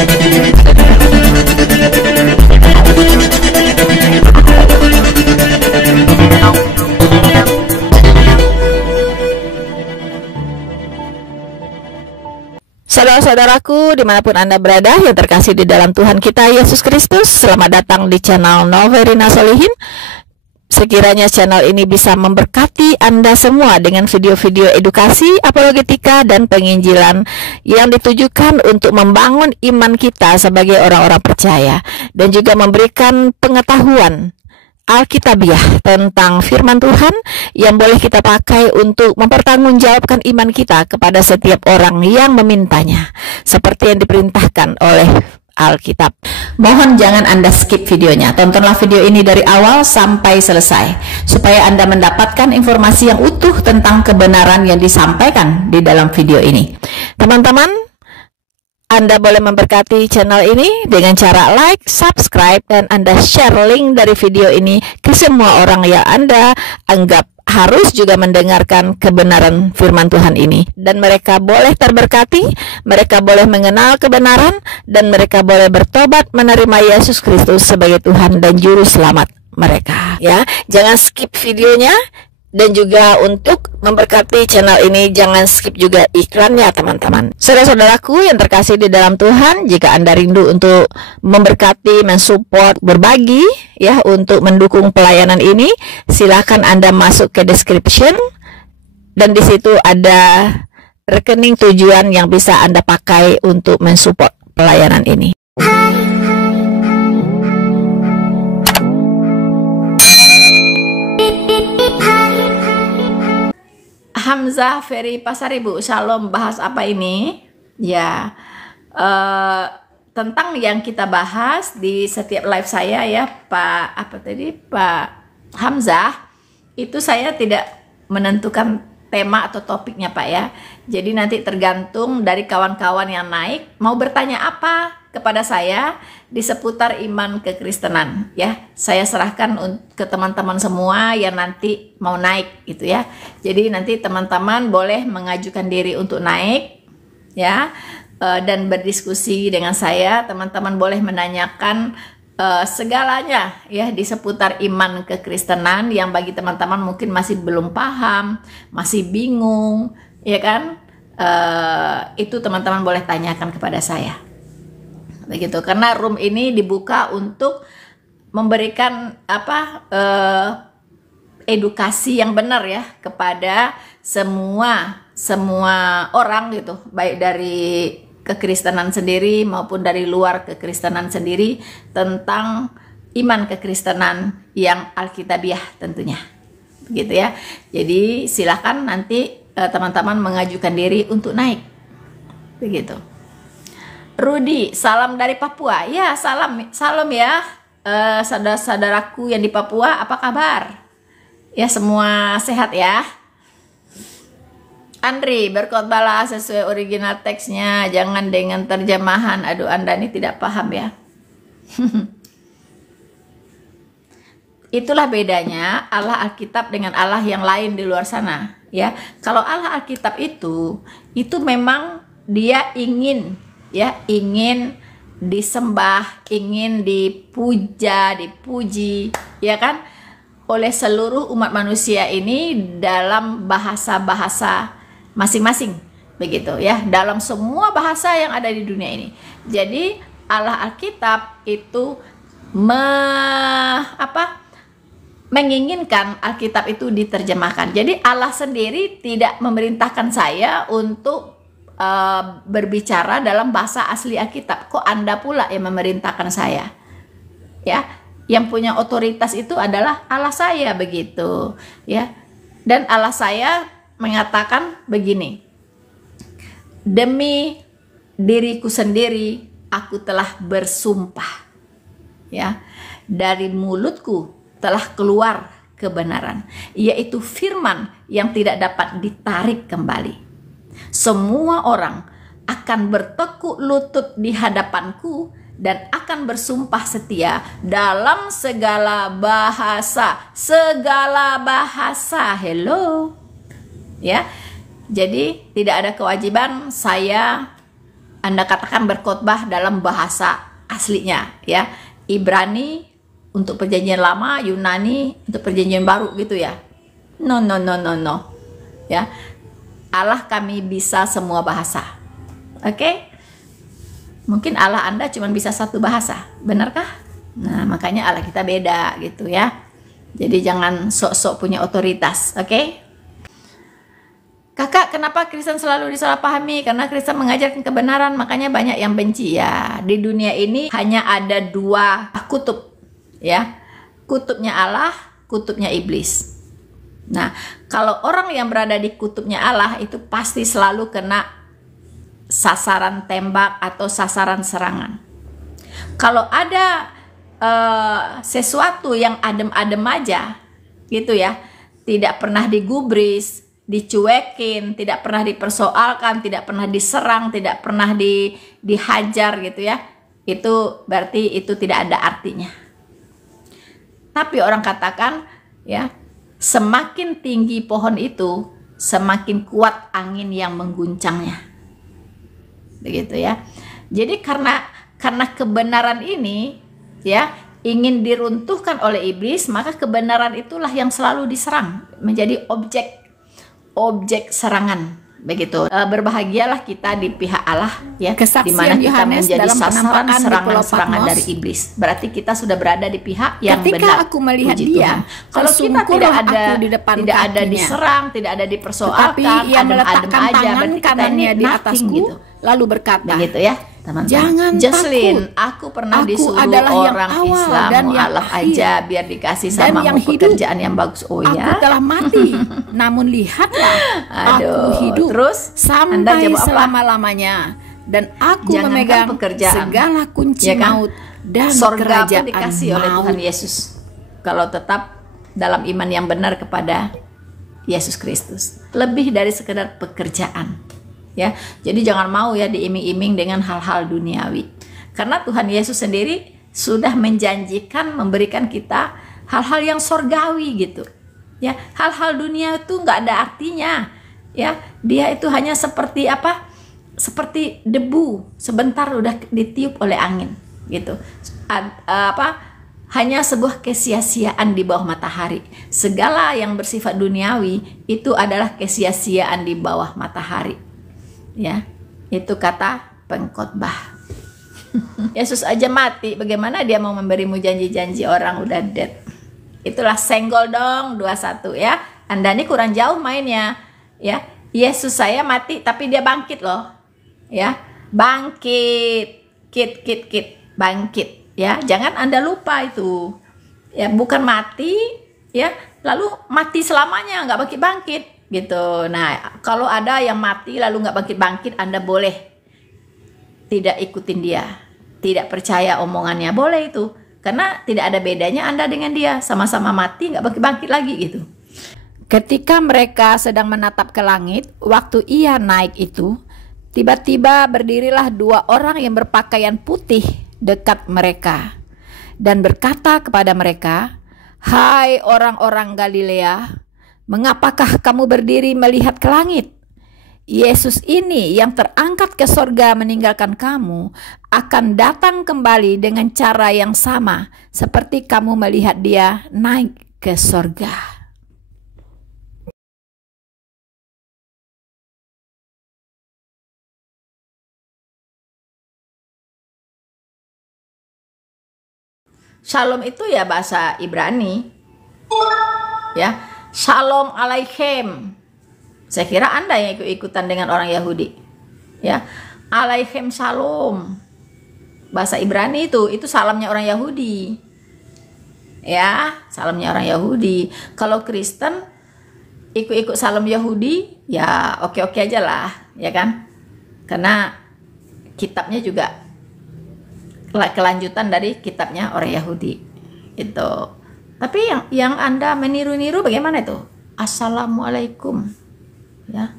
Saudara-saudaraku dimanapun Anda berada yang terkasih di dalam Tuhan kita Yesus Kristus, selamat datang di channel Noverina Solihin. Sekiranya channel ini bisa memberkati Anda semua dengan video-video edukasi, apologetika, dan penginjilan yang ditujukan untuk membangun iman kita sebagai orang-orang percaya dan juga memberikan pengetahuan Alkitabiah tentang firman Tuhan yang boleh kita pakai untuk mempertanggungjawabkan iman kita kepada setiap orang yang memintanya, seperti yang diperintahkan oleh Alkitab. Mohon jangan Anda skip videonya, tontonlah video ini dari awal sampai selesai, supaya Anda mendapatkan informasi yang utuh tentang kebenaran yang disampaikan di dalam video ini. Teman-teman, Anda boleh memberkati channel ini dengan cara like, subscribe, dan Anda share link dari video ini ke semua orang yang Anda anggap harus juga mendengarkan kebenaran firman Tuhan ini. Dan mereka boleh terberkati, mereka boleh mengenal kebenaran, dan mereka boleh bertobat menerima Yesus Kristus sebagai Tuhan dan Juru Selamat mereka. Ya, jangan skip videonya. Dan juga untuk memberkati channel ini, jangan skip juga iklannya, teman-teman. Saudara-saudaraku yang terkasih di dalam Tuhan, jika Anda rindu untuk memberkati, mensupport, berbagi, ya, untuk mendukung pelayanan ini, silakan Anda masuk ke description, dan di situ ada rekening tujuan yang bisa Anda pakai untuk mensupport pelayanan ini. Hamzah Ferry Pasaribu, Shalom. Bahas apa ini? Ya, tentang yang kita bahas di setiap live saya, ya, Pak Hamzah. Itu saya tidak menentukan tema atau topiknya, Pak, ya. Jadi nanti tergantung dari kawan-kawan yang naik mau bertanya apa kepada saya di seputar iman kekristenan, ya. Saya serahkan ke teman-teman semua yang nanti mau naik, gitu ya. Jadi nanti teman-teman boleh mengajukan diri untuk naik, ya, dan berdiskusi dengan saya. Teman-teman boleh menanyakan segalanya, ya, di seputar iman kekristenan yang bagi teman-teman mungkin masih belum paham, masih bingung, ya kan? Itu teman-teman boleh tanyakan kepada saya. Begitu, karena room ini dibuka untuk memberikan edukasi yang benar, ya, kepada semua orang, gitu, baik dari kekristenan sendiri maupun dari luar kekristenan sendiri, tentang iman kekristenan yang alkitabiah tentunya, begitu, ya. Jadi silakan nanti teman-teman mengajukan diri untuk naik, begitu. Rudi, salam dari Papua. Ya, salam ya, saudara-saudaraku yang di Papua, apa kabar? Ya, semua sehat, ya. Andri, berkhotbahlah sesuai original teksnya, jangan dengan terjemahan. Aduh, Anda ini tidak paham, ya. Itulah bedanya Allah Alkitab dengan Allah yang lain di luar sana, ya. Kalau Allah Alkitab itu memang dia ingin, ya, ingin disembah, ingin dipuji, ya kan, oleh seluruh umat manusia ini dalam bahasa-bahasa masing-masing, begitu, ya, dalam semua bahasa yang ada di dunia ini. Jadi Allah Alkitab itu menginginkan Alkitab itu diterjemahkan. Jadi Allah sendiri tidak memerintahkan saya untuk berbicara dalam bahasa asli Alkitab. Kok Anda pula yang memerintahkan saya, ya? Yang punya otoritas itu adalah Allah saya, begitu, ya. Dan Allah saya mengatakan begini, demi diriku sendiri aku telah bersumpah, ya, dari mulutku telah keluar kebenaran, yaitu firman yang tidak dapat ditarik kembali. Semua orang akan bertekuk lutut di hadapanku dan akan bersumpah setia dalam segala bahasa. Hello, ya. Jadi tidak ada kewajiban saya Anda katakan berkhotbah dalam bahasa aslinya, ya. Ibrani untuk perjanjian lama, Yunani untuk perjanjian baru gitu ya. No, no, no, no, no. Ya. Allah kami bisa semua bahasa. Oke? Mungkin Allah Anda cuma bisa satu bahasa. Benarkah? Nah, makanya Allah kita beda gitu ya. Jadi jangan sok-sok punya otoritas, oke? Kakak, kenapa Kristen selalu disalahpahami? Karena Kristen mengajarkan kebenaran, makanya banyak yang benci ya. Di dunia ini hanya ada dua kutub, ya. Kutubnya Allah, kutubnya iblis. Nah, kalau orang yang berada di kutubnya Allah itu pasti selalu kena sasaran tembak atau sasaran serangan. Kalau ada sesuatu yang adem-adem aja, gitu ya, tidak pernah digubris, dicuekin, tidak pernah dipersoalkan, tidak pernah diserang, tidak pernah dihajar gitu ya, itu berarti itu tidak ada artinya. Tapi orang katakan ya, semakin tinggi pohon itu, semakin kuat angin yang mengguncangnya. Begitu ya. Jadi karena kebenaran ini ya ingin diruntuhkan oleh iblis, maka kebenaran itulah yang selalu diserang, menjadi objek serangan. Begitu. Berbahagialah kita di pihak Allah ya, di mana kita menjadi sasaran serangan-serangan dari iblis. Berarti kita sudah berada di pihak yang ketika benar. Aku melihat Puji dia, Tuhan. Kalau kita tidak ada diserang, tidak ada dipersoalkan, tetapi ia meletakkan aja, tangan kanannya di atasku, gitu. Lalu berkata, begitu ya, teman-teman. Jangan Jocelyn, takut. aku pernah disuruh adalah yang orang awal Islam dan yang mualaf akhir, aja biar dikasih dan sama yang hidup. pekerjaan yang bagus. Oh Aku ya, telah mati, namun lihatlah, aku hidup terus Anda sampai jawab apa? selama-lamanya, dan aku Jangankan memegang pekerjaan, segala kunci ya kan? maut dan Sorga kerajaan pun dikasih oleh maut. Tuhan Yesus kalau tetap dalam iman yang benar kepada Yesus Kristus. Lebih dari sekedar pekerjaan ya. Jadi jangan mau ya diiming-iming dengan hal-hal duniawi, karena Tuhan Yesus sendiri sudah menjanjikan memberikan kita hal-hal yang sorgawi gitu ya. Hal-hal dunia itu nggak ada artinya ya. Dia itu hanya seperti apa, seperti debu, sebentar udah ditiup oleh angin gitu. Hanya sebuah kesia-siaan di bawah matahari. Segala yang bersifat duniawi itu adalah kesia-siaan di bawah matahari ya. Itu kata pengkhotbah. Yesus aja mati, bagaimana dia mau memberimu janji-janji orang udah dead? Itulah senggol dong 21 ya. Anda ini kurang jauh mainnya ya. Yesus saya mati tapi dia bangkit loh ya. Bangkit, bangkit ya. Jangan Anda lupa itu ya. Bukan mati ya lalu mati selamanya nggak bangkit-bangkit gitu. Nah, kalau ada yang mati lalu nggak bangkit-bangkit, Anda boleh tidak ikutin dia, tidak percaya omongannya, boleh itu, karena tidak ada bedanya Anda dengan dia, sama-sama mati nggak bangkit-bangkit lagi gitu. Ketika mereka sedang menatap ke langit, waktu ia naik itu, tiba-tiba berdirilah dua orang yang berpakaian putih dekat mereka dan berkata kepada mereka, "Hai orang-orang Galilea, mengapakah kamu berdiri melihat ke langit? Yesus ini yang terangkat ke sorga meninggalkan kamu akan datang kembali dengan cara yang sama seperti kamu melihat dia naik ke sorga." Shalom itu ya bahasa Ibrani ya. Shalom Aleichem. Saya kira Anda yang ikut-ikutan dengan orang Yahudi ya. Aleichem Shalom, bahasa Ibrani itu salamnya orang Yahudi ya, salamnya orang Yahudi. Kalau Kristen ikut-ikut salam Yahudi ya oke-oke aja lah ya kan, karena kitabnya juga kelanjutan dari kitabnya orang Yahudi itu. Tapi yang Anda meniru-niru bagaimana itu? Assalamualaikum ya.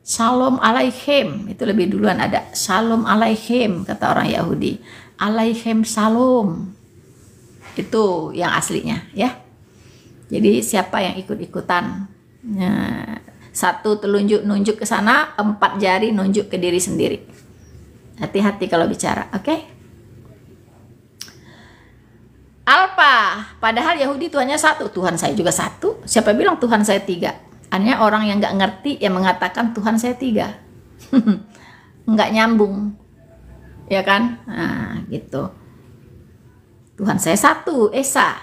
Shalom Aleichem itu lebih duluan ada. Shalom Aleichem kata orang Yahudi. Aleichem Shalom. Itu yang aslinya ya. Jadi siapa yang ikut-ikutan? Nah, Satu telunjuk nunjuk ke sana, 4 jari nunjuk ke diri sendiri. Hati-hati kalau bicara, oke? Alpha, padahal Yahudi Tuhannya satu, Tuhan saya juga satu. Siapa bilang Tuhan saya 3? Hanya orang yang nggak ngerti yang mengatakan Tuhan saya 3. Nggak nyambung, ya kan? Nah, gitu. Tuhan saya satu, Esa.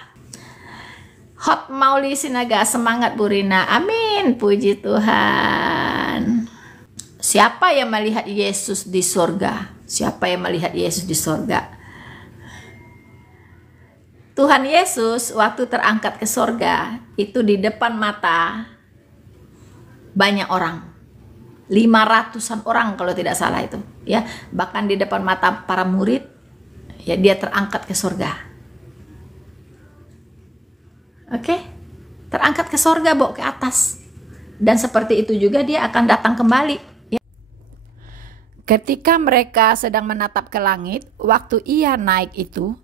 Hot Mauli Sinaga, semangat Bu Rina. Amin, puji Tuhan. Siapa yang melihat Yesus di sorga? Siapa yang melihat Yesus di sorga? Tuhan Yesus waktu terangkat ke sorga, itu di depan mata banyak orang. 500-an orang kalau tidak salah itu. Ya, bahkan di depan mata para murid, ya dia terangkat ke sorga. Oke, terangkat ke sorga, bawa ke atas. Dan seperti itu juga dia akan datang kembali. Ketika mereka sedang menatap ke langit, waktu ia naik itu,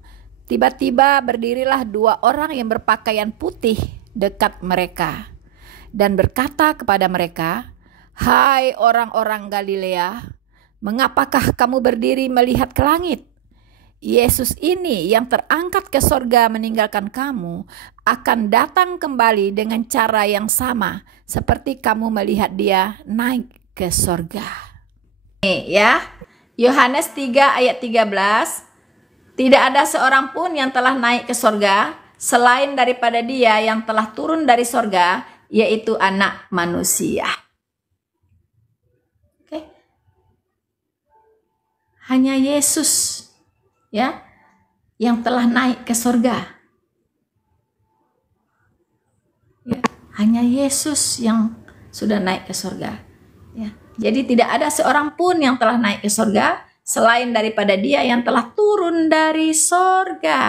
tiba-tiba berdirilah 2 orang yang berpakaian putih dekat mereka. Dan berkata kepada mereka, "Hai orang-orang Galilea, mengapakah kamu berdiri melihat ke langit? Yesus ini yang terangkat ke sorga meninggalkan kamu akan datang kembali dengan cara yang sama seperti kamu melihat dia naik ke sorga." Nih ya, Yohanes 3 ayat 13. Tidak ada seorang pun yang telah naik ke sorga selain daripada dia yang telah turun dari sorga, yaitu Anak Manusia. Oke. Hanya Yesus ya yang telah naik ke sorga. Ya, hanya Yesus yang sudah naik ke sorga. Ya, jadi tidak ada seorang pun yang telah naik ke sorga selain daripada dia yang telah turun dari sorga.